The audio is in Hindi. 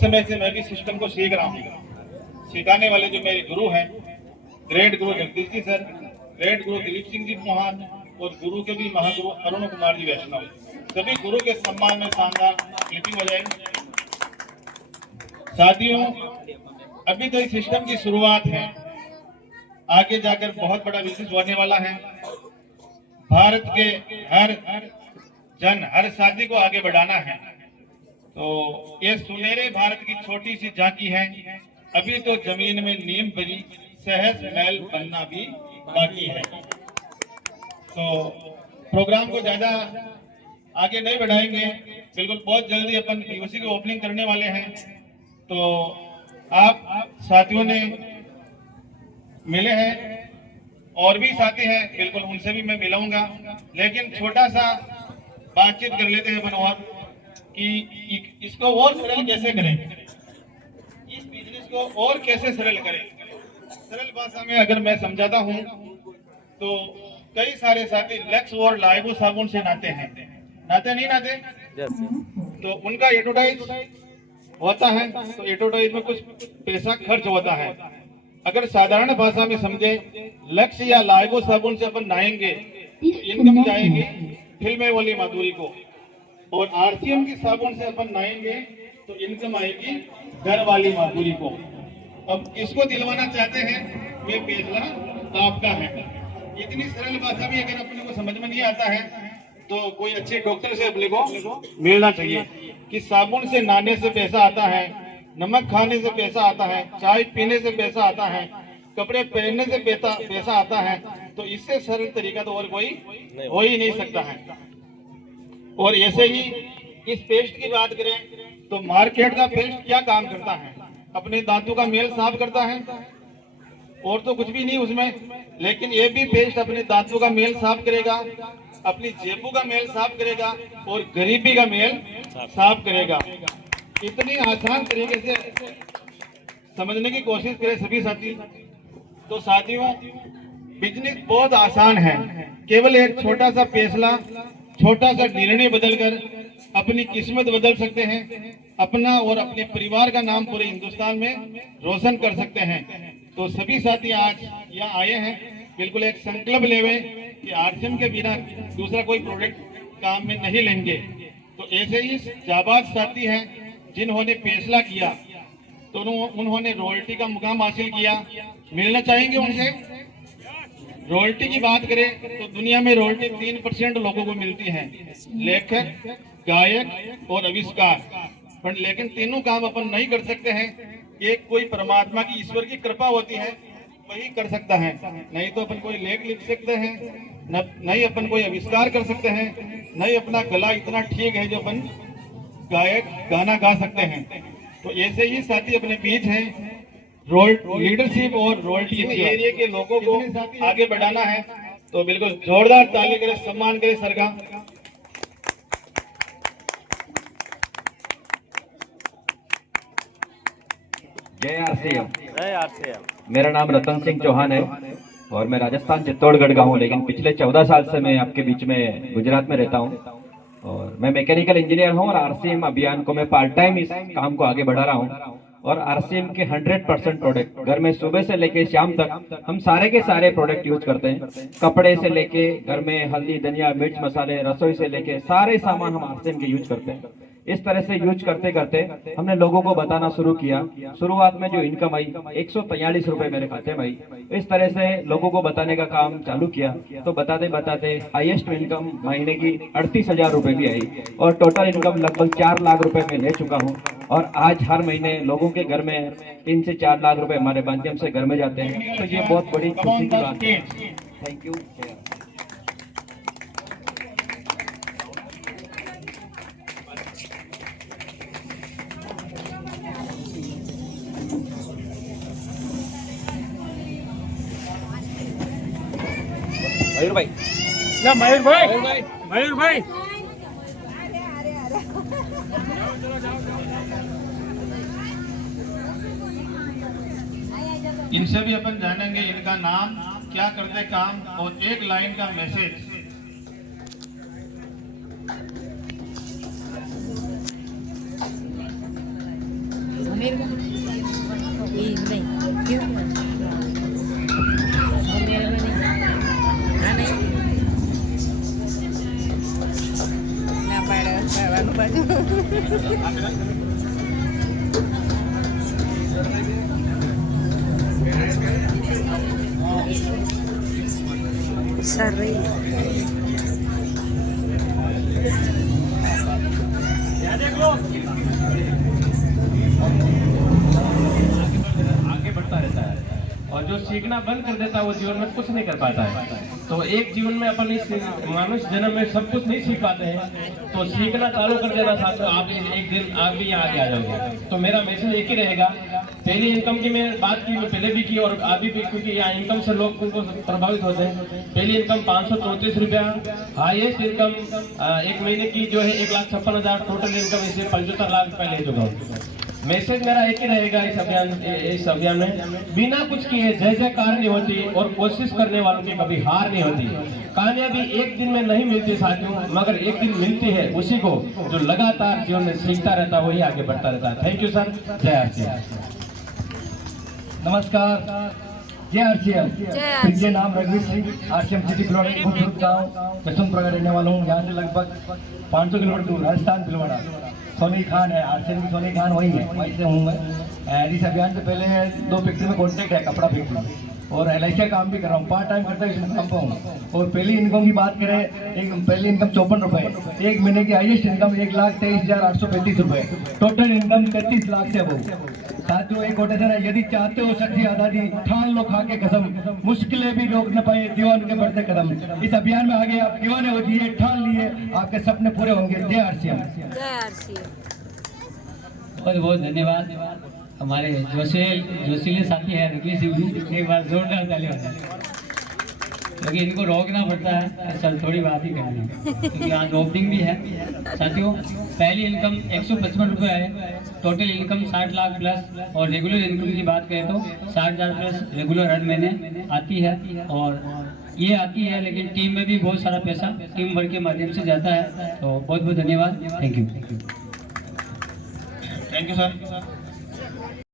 समय से मैं भी सिस्टम को सीख रहा हूँ। सिखाने वाले जो मेरे गुरु हैं, ग्रेट गुरु जगदीश जी सर, ग्रेट गुरु दिलीप सिंह जी मोहन और गुरु के भी महागुरु अरुण कुमार जी वैष्णव, सभी गुरु के सम्मान में शानदार क्लिपिंग हो जाएगी। साथियों, अभी तो इस सिस्टम की शुरुआत है, आगे जाकर बहुत बड़ा बिजनेस होने वाला है। भारत के हर जन, हर साथी को आगे बढ़ाना है। तो ये सुनहरे भारत की छोटी सी झांकी है। अभी तो जमीन में नींव बनी, सहज महल बनना भी बाकी है। तो प्रोग्राम को ज्यादा आगे नहीं बढ़ाएंगे, बिल्कुल बहुत जल्दी अपन पीओसी की ओपनिंग करने वाले हैं। तो आप साथियों ने मिले हैं, और भी साथी हैं, बिल्कुल उनसे भी मैं मिलाऊंगा, लेकिन छोटा सा बातचीत कर लेते हैं अपन और कि इसको और सरल कैसे करें, इस बिजनेस को और कैसे सरल करें। सरल भाषा में अगर मैं समझाता हूं तो कई सारे साथी लक्स और लाइबो साबुन से नाते हैं, नाते नहीं नाते? तो उनका एडवर्टाइज होता है, तो एडवर्टाइज में कुछ पैसा खर्च होता है। अगर साधारण भाषा में समझे, लक्स या लाइबो साबुन से अपन नहाएंगे तो इनकम जाएगी फिल्में वाली माधुरी को, और आरसीएम की साबुन से अपन नहाएंगे तो इनकम आएगी घर वाली माधुरी को। अब इसको दिलवाना चाहते हैं, ये फैसला आपका है। इतनी सरल भाषा भी अगर अपने को समझ में नहीं आता है तो कोई अच्छे डॉक्टर से अपने को मिलना चाहिए कि साबुन से नहाने से पैसा आता है, नमक खाने से पैसा आता है, चाय पीने से पैसा आता है, कपड़े पहनने से पैसा आता है। तो इससे सरल तरीका तो और कोई हो ही नहीं सकता है। और ऐसे ही इस पेस्ट की बात करें तो मार्केट का पेस्ट क्या काम करता है? अपने दांतों का मेल साफ करता है, और तो कुछ भी नहीं उसमें, लेकिन ये भी पेस्ट अपने दांतों का मेल साफ करेगा, अपनी जेबों का मेल साफ करेगा और गरीबी का मेल साफ करेगा। इतनी आसान तरीके से समझने की कोशिश करें सभी साथी। तो साथियों, बिजनेस बहुत आसान है, केवल एक छोटा सा फैसला, छोटा सा निर्णय बदलकर अपनी किस्मत बदल सकते हैं, अपना और अपने परिवार का नाम पूरे हिंदुस्तान में रोशन कर सकते हैं। तो सभी साथी आज यहाँ आए हैं, बिल्कुल एक संकल्प लेवे कि आरसीएम के बिना दूसरा कोई प्रोडक्ट काम में नहीं लेंगे। तो ऐसे ही जाबाज साथी हैं जिन्होंने फैसला किया, तो उन्होंने रॉयल्टी का मुकाम हासिल किया, मिलना चाहेंगे उनसे। रॉयल्टी की बात करें तो दुनिया में रॉयल्टी 3% लोगों को मिलती है, लेखक, गायक और आविष्कार। पर लेकिन तीनों काम अपन नहीं कर सकते हैं। एक कोई परमात्मा की, ईश्वर की कृपा होती है, वही कर सकता है। नहीं तो अपन कोई लेख लिख सकते हैं, नहीं अपन कोई आविष्कार कर सकते हैं, नहीं अपना गला इतना ठीक है जो अपन गायक गाना गा सकते हैं। तो ऐसे ही साथी अपने बीच हैं। लीडरशिप और रॉयल्टी एरिया के लोगों को आगे बढ़ाना है, तो बिल्कुल जोरदार ताली करें, सम्मान करें सर का। जय आरसीएम। जय आरसीएम। मेरा नाम रतन सिंह चौहान है और मैं राजस्थान चित्तौड़गढ़ का हूँ, लेकिन पिछले 14 साल से मैं आपके बीच में गुजरात में रहता हूँ और मैं मैकेनिकल इंजीनियर हूँ। और आरसीएम अभियान को मैं पार्ट टाइम इस काम को आगे बढ़ा रहा हूँ। और आरसीएम के 100% प्रोडक्ट घर में सुबह से लेके शाम तक हम सारे के सारे प्रोडक्ट यूज करते हैं। कपड़े से लेके घर में हल्दी, धनिया, मिर्च, मसाले, रसोई से लेके सारे सामान हम आरसीएम के यूज करते हैं। इस तरह से यूज करते करते हमने लोगों को बताना शुरू किया। शुरुआत में जो इनकम आई 143 रुपए मेरे खाते में आई। इस तरह से लोगों को बताने का काम चालू किया, तो बताते बताते हाईएस्ट इनकम महीने की 38,000 रुपए भी आई और टोटल इनकम लगभग 4 लाख रुपए में ले चुका हूँ। और आज हर महीने लोगों के घर में 3 से 4 लाख रुपए हमारे माध्यम से घर में जाते हैं। तो ये बहुत बड़ी खुशी की बात है। Thank you. मयूर भाई, ना मयूर भाई, मयूर भाई इनसे भी अपन जानेंगे इनका नाम, क्या करते काम और एक लाइन का मैसेज। Sorry. आगे बढ़ता रहता है और जो सीखना बंद कर देता है वो जीवन में कुछ नहीं कर पाता है। तो एक जीवन में अपन इस मनुष्य जन्म में सब कुछ नहीं सीख पाते हैं, तो सीखना चालू कर देना साथियों, आप एक दिन आप भी यहाँ आगे आ जाओगे। तो मेरा मैसेज एक ही रहेगा, पहली इनकम की मैं बात की, मैं पहले भी की और अभी भी, क्योंकि यहाँ इनकम से लोग प्रभावित होते हैं। पहली इनकम 534 रुपया, हाईएस्ट इनकम एक महीने की जो है 1,56,000, टोटल इनकम इसे 75 लाख रुपए ले चुका हूँ। मैसेज मेरा एक ही रहेगा इस अभियान में, बिना कुछ किए जय जयकार नहीं होती और कोशिश करने वालों की कभी हार नहीं होती। कामयाबी एक दिन में नहीं मिलती साथियों, मगर एक दिन मिलती है उसी को जो लगातार जीवन में सीखता रहता है, वही आगे बढ़ता रहता है। थैंक यू सर, जय आरसीएम। नमस्कार, जय आरसीएम। मुझे नाम रघुवीर सिंह, आरसीएम सिटी बिलवाड़ा गाँव कसुमपुरा का रहने वाला हूँ। यहाँ से लगभग 500 किलोमीटर दूर राजस्थान बिलवाड़ा। सोनी खान है, आरसीएम की सोनी खान वही है, वहीं से हूँ मैं। इस अभियान से पहले 2 फैक्ट्री में कॉन्ट्रैक्ट है, कपड़ा फैक्ट्री, और LIC का काम भी कर रहा हूँ, पार्ट टाइम करता हूँ, काम पर हूँ। और पहली इनकम की बात करें, एक पहली इनकम 54 रुपये, एक महीने की हाईएस्ट इनकम 1,23,835 रुपये, टोटल इनकम 33 लाख से बहु। साथियों एक कोटेशन है, यदि चाहते हो सच्ची आज़ादी, ठान लो खा के कसम, मुश्किलें भी रोक न पाए दीवान के बढ़ते कदम। इस अभियान में आगे आप दीवाने हो जाइए, ठान लिए आपके सपने पूरे होंगे। जय आरसीएम। जय आरसीएम। बहुत बहुत धन्यवाद। हमारे जोशीले साथी है रघुवीर सिंह जी, एक बार जोरदार तालियां हो जाए। क्योंकि इनको रोकना पड़ता है, सर थोड़ी बात ही करनी है, क्योंकि आज ओपनिंग भी है। साथियों पहली इनकम 155 रुपये है, टोटल इनकम 60 लाख प्लस, और रेगुलर इनकम की बात करें तो 60,000 प्लस रेगुलर हर महीने आती है। और ये आती है, लेकिन टीम में भी बहुत सारा पैसा टीम वर्क के माध्यम से जाता है। तो बहुत बहुत धन्यवाद, thank you. Thank you sir.